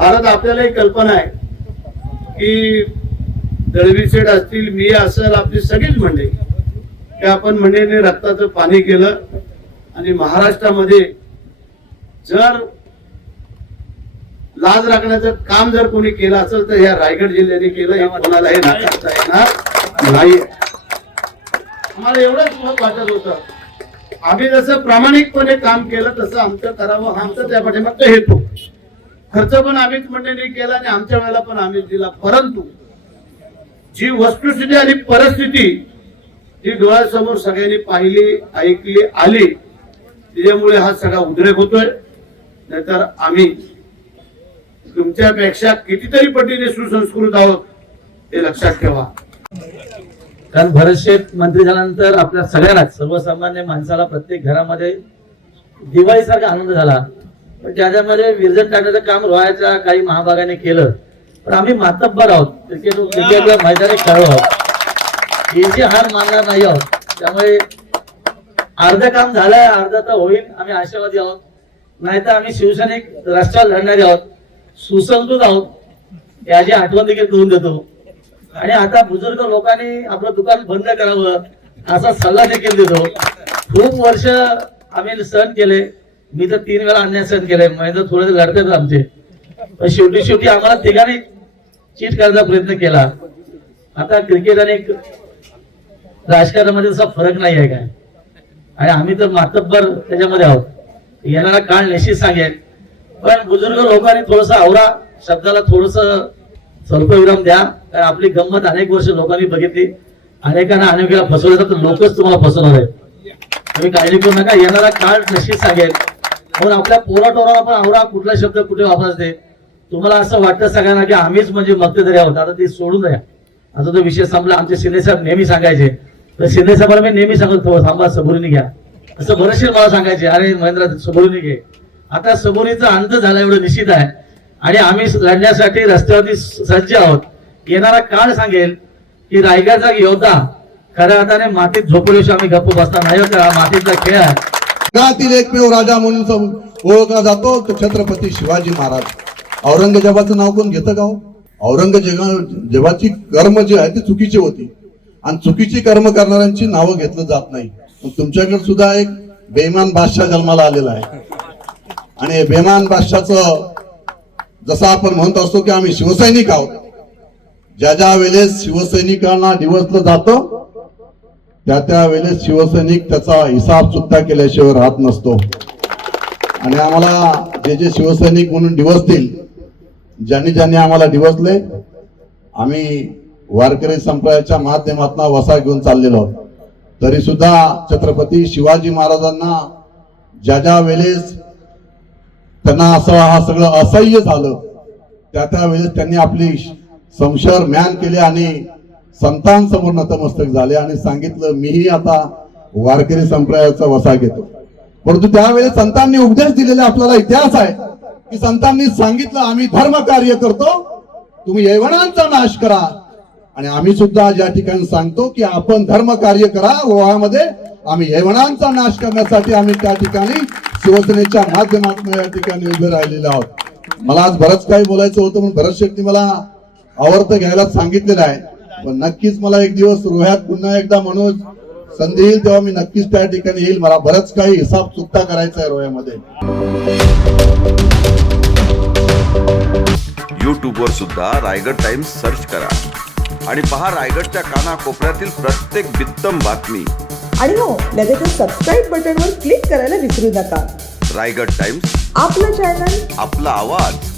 भारत आपल्यालाही कल्पना आहे की दळवी सेठ असतील मी असेल आपली सगळीच मंडळी. की आपण मंडळीने रक्ताचं पाणी केलं आणि महाराष्ट्रामध्ये जर लाज राखण्याचं काम जर कोणी केलं असेल तर ह्या रायगड जिल्ह्याने केलं हे कोणालाही नाकारता येणार नाही. आम्हाला एवढंच वाटत होतं. आम्ही जसं प्रामाणिकपणे काम केलं तसं आमचं करावं हा आमचा त्या पाठीमागचा हेतू. खर्च पण आम्हीच मंडळी केला आणि आमच्या वेळेला पण आम्ही दिला. परंतु जी वस्तुस्थिती आणि परिस्थिती जी डोळ्यासमोर सगळ्यांनी पाहिली ऐकली आली त्याच्यामुळे हा सगळा उद्रेक होतोय. नाहीतर आम्ही तुमच्यापेक्षा कितीतरी पटीने सुसंस्कृत आहोत हे लक्षात ठेवा. कारण बरेचसे मंत्री झाल्यानंतर आपल्या सगळ्यांनाच सर्वसामान्य माणसाला प्रत्येक घरामध्ये दिवाळीसारखा आनंद झाला. पण त्याच्यामध्ये विरजन टाकण्याचं काम रोहायच्या काही महाभागाने केलं पण आम्ही मातब्बर आहोत. क्रिकेट क्रिकेटला मैदानी खेळलो आहोत. याची हार मानणार नाही आहोत. त्यामुळे अर्ध काम झालंय अर्ध तर होईल. आम्ही आशावादी आहोत. नाहीतर आम्ही शिवसैनिक राष्ट्रात लढणारे आहोत. सुसंस्कृत आहोत. याची आठवण देखील करून देतो. आणि आता बुजुर्ग लोकांनी आपलं दुकान बंद करावं असा सल्ला देखील देतो. खूप वर्ष आम्ही सहन केले. मी तर तीन वेळा अन्याय सहन केले महेंद्र थोडे लढतात आमचे. पण शेवटी शेवटी आम्हाला तिघांनी चीट करायचा प्रयत्न केला. आता क्रिकेट आणि राजकारणामध्ये असा फरक नाही आहे काय? आणि आम्ही तर मातब्बर त्याच्यामध्ये आहोत. येणारा काळ निश्चित सांगेल पण बुजुर्ग लोकांनी थोडस आवरा शब्दाला थोडस स्वल्पविराम द्या. कारण आपली गंमत अनेक वर्ष लोकांनी बघितली. अनेकांना अनेक वेळा फसवलं तर लोकच तुम्हाला फसवणार आहेत. तुम्ही काळजी करू नका. येणारा काळ निश्चित सांगेल म्हणून आपल्या पोराटोराला पण आवरा कुठला शब्द कुठे वापरायचे तुम्हाला असं वाटतं सगळ्यांना की आम्हीच म्हणजे मक्तेदारी आहोत. आता ते सोडून द्या. आता तो विषय संपला. आमचे शिंदे साहेब नेहमी सांगायचे. तर शिंदे साहेबांना मी नेहमी सांगत थोडं थांबा सबुरीने घ्या. असं बरेचसे मला सांगायचे अरे महेंद्र सबुरीने घे. आता सबुरीचा अंत झाला एवढं निश्चित आहे. आणि आम्ही लढण्यासाठी रस्त्यावरती सज्ज आहोत. येणारा काळ सांगेल की रायगडचा योद्धा खऱ्या अर्थाने मातीत झोपल्याशिवाय आम्ही गप्प बसता नाही होता मातीतला खेळ आहे. जगातील एकमेव राजा म्हणून ओळखला जातो तो छत्रपती शिवाजी महाराज. औरंगजेबाचं नाव कोण घेतं का हो? औरंगजेबाची कर्म जी आहे ती चुकीची होती. आणि चुकीची कर्म करणाऱ्यांची नावं घेतलं जात नाही. तुमच्याकडे सुद्धा एक बेमान बादशाह जन्माला आलेला आहे. आणि बेमान बादशाहचं जसं आपण म्हणत असतो की आम्ही शिवसैनिक आहोत. ज्या ज्या वेळेस शिवसैनिकांना दिवसलं जातं त्या त्या वेळेस शिवसैनिक त्याचा हिसाब सुद्धा केल्याशिवाय राहत नसतो. आणि आम्हाला जे जे शिवसैनिक म्हणून दिवसतील ज्यांनी ज्यांनी आम्हाला दिवसले आम्ही वारकरी संप्रदायाच्या माध्यमातून वसा घेऊन चाललेलो तरी सुद्धा छत्रपती शिवाजी महाराजांना ज्या ज्या वेळेस त्यांना असं हा सगळं असह्य झालं त्या त्या वेळेस त्यांनी आपली संशर म्यान केले आणि संतांसमोर नतमस्तक झाले आणि सांगितलं मीही आता वारकरी संप्रदायाचा वसा घेतो. परंतु त्यावेळेस संतांनी उपदेश दिलेला आपल्याला इतिहास आहे की संतांनी सांगितलं आम्ही धर्म कार्य करतो तुम्ही यवनांचा नाश करा. आणि आम्ही सुद्धा ज्या ठिकाणी सांगतो की आपण धर्म कार्य करा ओहामध्ये आम्ही यवनांचा नाश करण्यासाठी आम्ही त्या ठिकाणी शिवसेनेच्या माध्यमातून या ठिकाणी उभे राहिलेले आहोत. मला आज बरंच काही बोलायचं होतं म्हणून भरत शेट्टी मला आवर्त घ्यायला सांगितलेलं आहे. पण नक्कीच मला एक दिवस रोह्यात पुन्हा एकदा मनोज संधी येईल तेव्हा मी नक्कीच त्या ठिकाणी येईल. मला बरंच काही हिसाब चुकता करायचा आहे रोह्यामध्ये. यूट्यूबवर सुद्धा रायगड टाइम्स सर्च करा. आणि पहा रायगडच्या कानाकोपऱ्यातील प्रत्येक बित्तम बातमी. आणि हो लगेचच सबस्क्राईब बटनवर क्लिक करायला विसरू नका. रायगड टाइम्स आपलं चॅनल आपला आवाज.